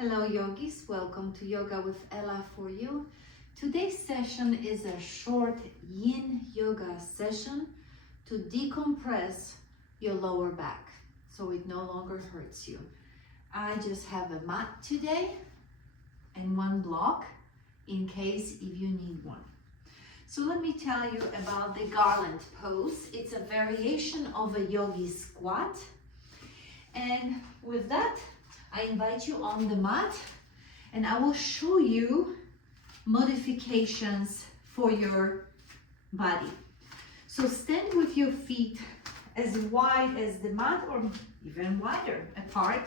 Hello yogis, welcome to Yoga with Ella for you. Today's session is a short Yin Yoga session to decompress your lower back so it no longer hurts you. I just have a mat today and one block in case if you need one. So let me tell you about the garland pose. It's a variation of a yogi squat, and with that I invite you on the mat and I will show you modifications for your body. So stand with your feet as wide as the mat or even wider apart.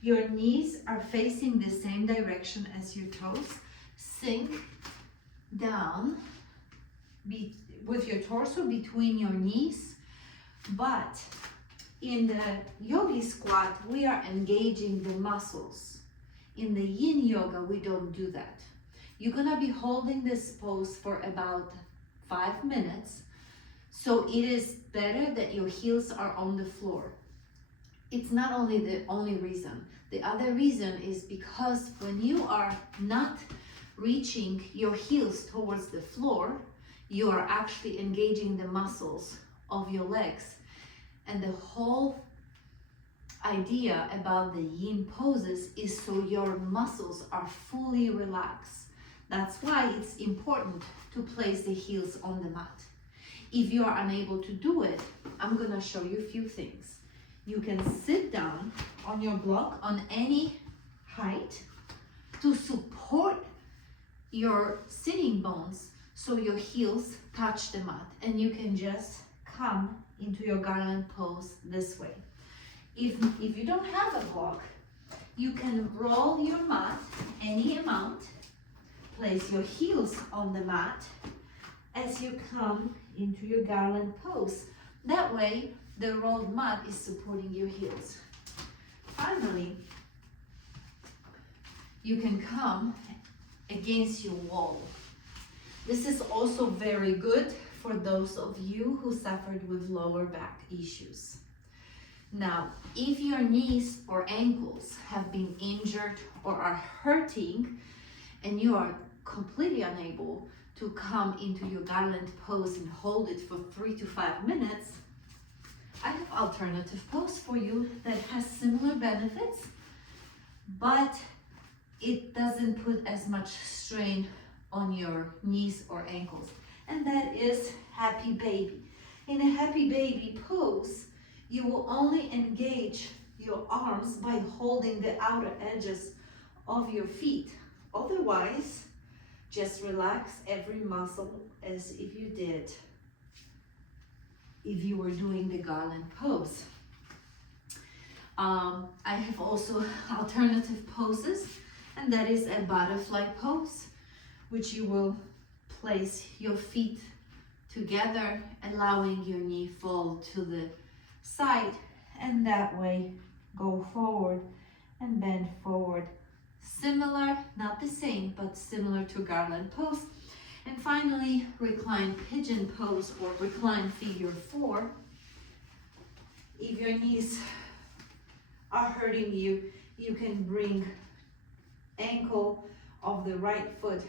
Your knees are facing the same direction as your toes. Sink down with your torso between your knees, but in the yogi squat, we are engaging the muscles. In the Yin Yoga, we don't do that. You're gonna be holding this pose for about 5 minutes. So it is better that your heels are on the floor. It's not only the only reason. The other reason is because when you are not reaching your heels towards the floor, you are actually engaging the muscles of your legs. And the whole idea about the yin poses is so your muscles are fully relaxed. That's why it's important to place the heels on the mat. If you are unable to do it, I'm gonna show you a few things. You can sit down on your block on any height to support your sitting bones so your heels touch the mat, and you can just come into your garland pose this way. If you don't have a block, you can roll your mat any amount, place your heels on the mat as you come into your garland pose. That way, the rolled mat is supporting your heels. Finally, you can come against your wall. This is also very good for those of you who suffered with lower back issues. Now, if your knees or ankles have been injured or are hurting and you are completely unable to come into your garland pose and hold it for 3 to 5 minutes, I have alternative pose for you that has similar benefits, but it doesn't put as much strain on your knees or ankles. And that is happy baby. In a happy baby pose, you will only engage your arms by holding the outer edges of your feet. Otherwise, just relax every muscle as if you were doing the garland pose. I have also alternative poses, and that is a butterfly pose, which you will place your feet together, allowing your knee fall to the side, and that way go forward and bend forward. Similar, not the same, but similar to garland pose. And finally, recline pigeon pose or recline figure 4. If your knees are hurting you, you can bring ankle of the right foot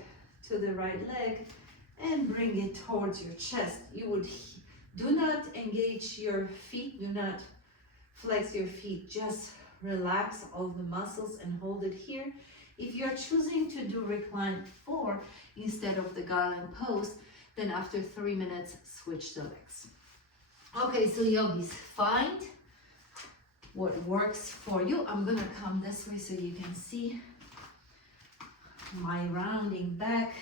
to the right leg and bring it towards your chest. Do not engage your feet, do not flex your feet, just relax all the muscles and hold it here. If you're choosing to do recline 4 instead of the garland pose, then after 3 minutes, switch the legs. Okay, so yogis, find what works for you. I'm gonna come this way so you can see my rounding back.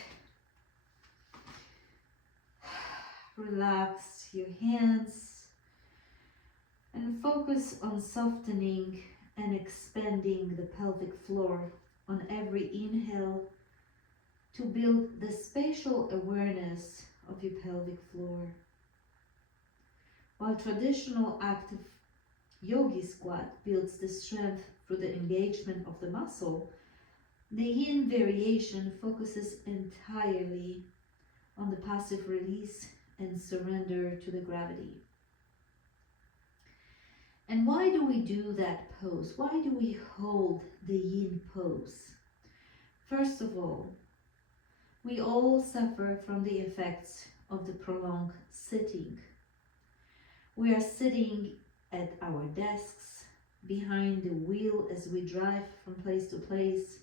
Relax your hands and focus on softening and expanding the pelvic floor on every inhale to build the spatial awareness of your pelvic floor. While traditional active yogi squat builds the strength through the engagement of the muscle, the yin variation focuses entirely on the passive release and surrender to the gravity. And why do we do that pose? Why do we hold the yin pose? First of all, we all suffer from the effects of the prolonged sitting. We are sitting at our desks, behind the wheel as we drive from place to place,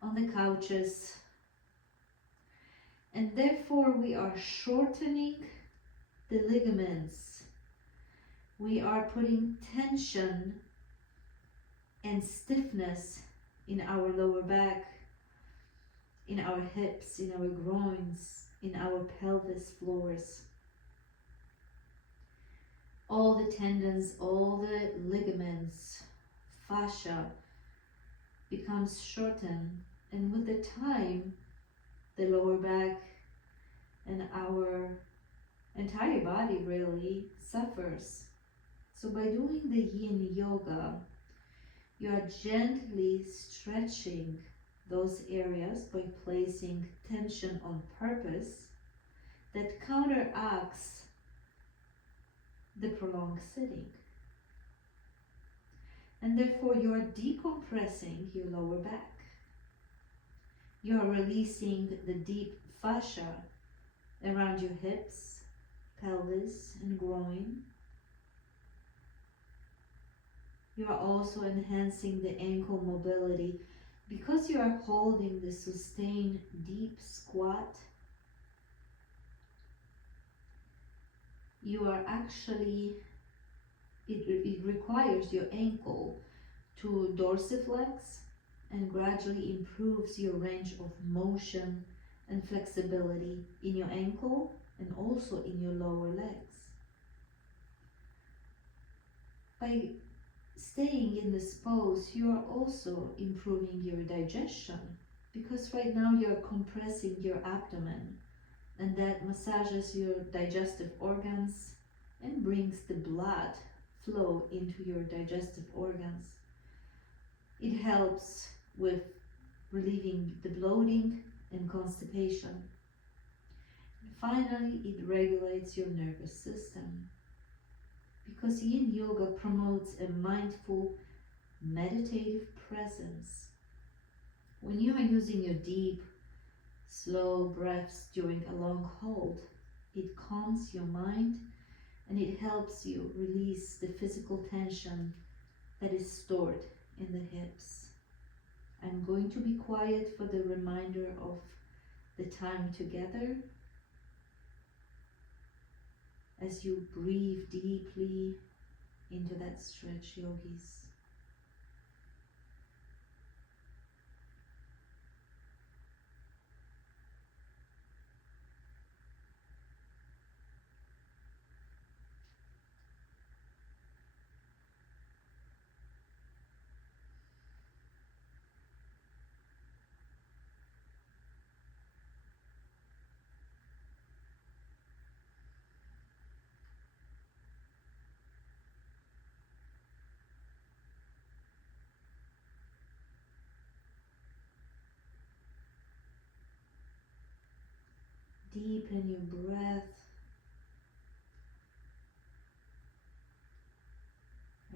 on the couches, and therefore we are shortening the ligaments. We are putting tension and stiffness in our lower back, in our hips, in our groins, in our pelvis floors. All the tendons, all the ligaments, fascia becomes shortened, and with the time, the lower back and our entire body really suffers. So by doing the yin yoga, you are gently stretching those areas by placing tension on purpose that counteracts the prolonged sitting. And therefore you are decompressing your lower back. You are releasing the deep fascia around your hips, pelvis, and groin. You are also enhancing the ankle mobility because you are holding the sustained deep squat. You are actually, it requires your ankle to dorsiflex and gradually improves your range of motion and flexibility in your ankle and also in your lower legs. By staying in this pose, you are also improving your digestion because right now you are compressing your abdomen, and that massages your digestive organs and brings the blood flow into your digestive organs. It helps with relieving the bloating and constipation. And finally, it regulates your nervous system because Yin Yoga promotes a mindful, meditative presence. When you are using your deep, slow breaths during a long hold, it calms your mind and it helps you release the physical tension that is stored in the hips. I'm going to be quiet for the reminder of the time together as you breathe deeply into that stretch, yogis. Deepen your breath.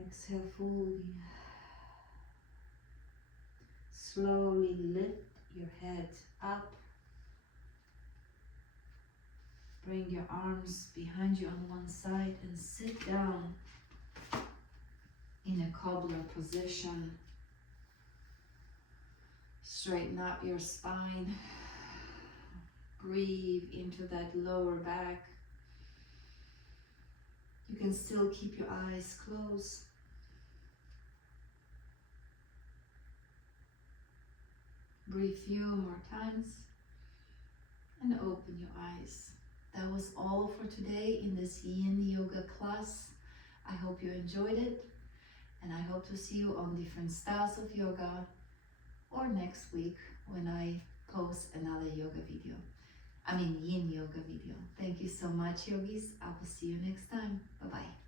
Exhale fully. Slowly lift your head up. Bring your arms behind you on one side and sit down in a cobbler position. Straighten up your spine. Breathe into that lower back. You can still keep your eyes closed. Breathe few more times and open your eyes. That was all for today in this Yin Yoga class. I hope you enjoyed it, and I hope to see you on different styles of yoga or next week when I post another yoga video. Yin Yoga video. Thank you so much, yogis. I will see you next time. Bye-bye.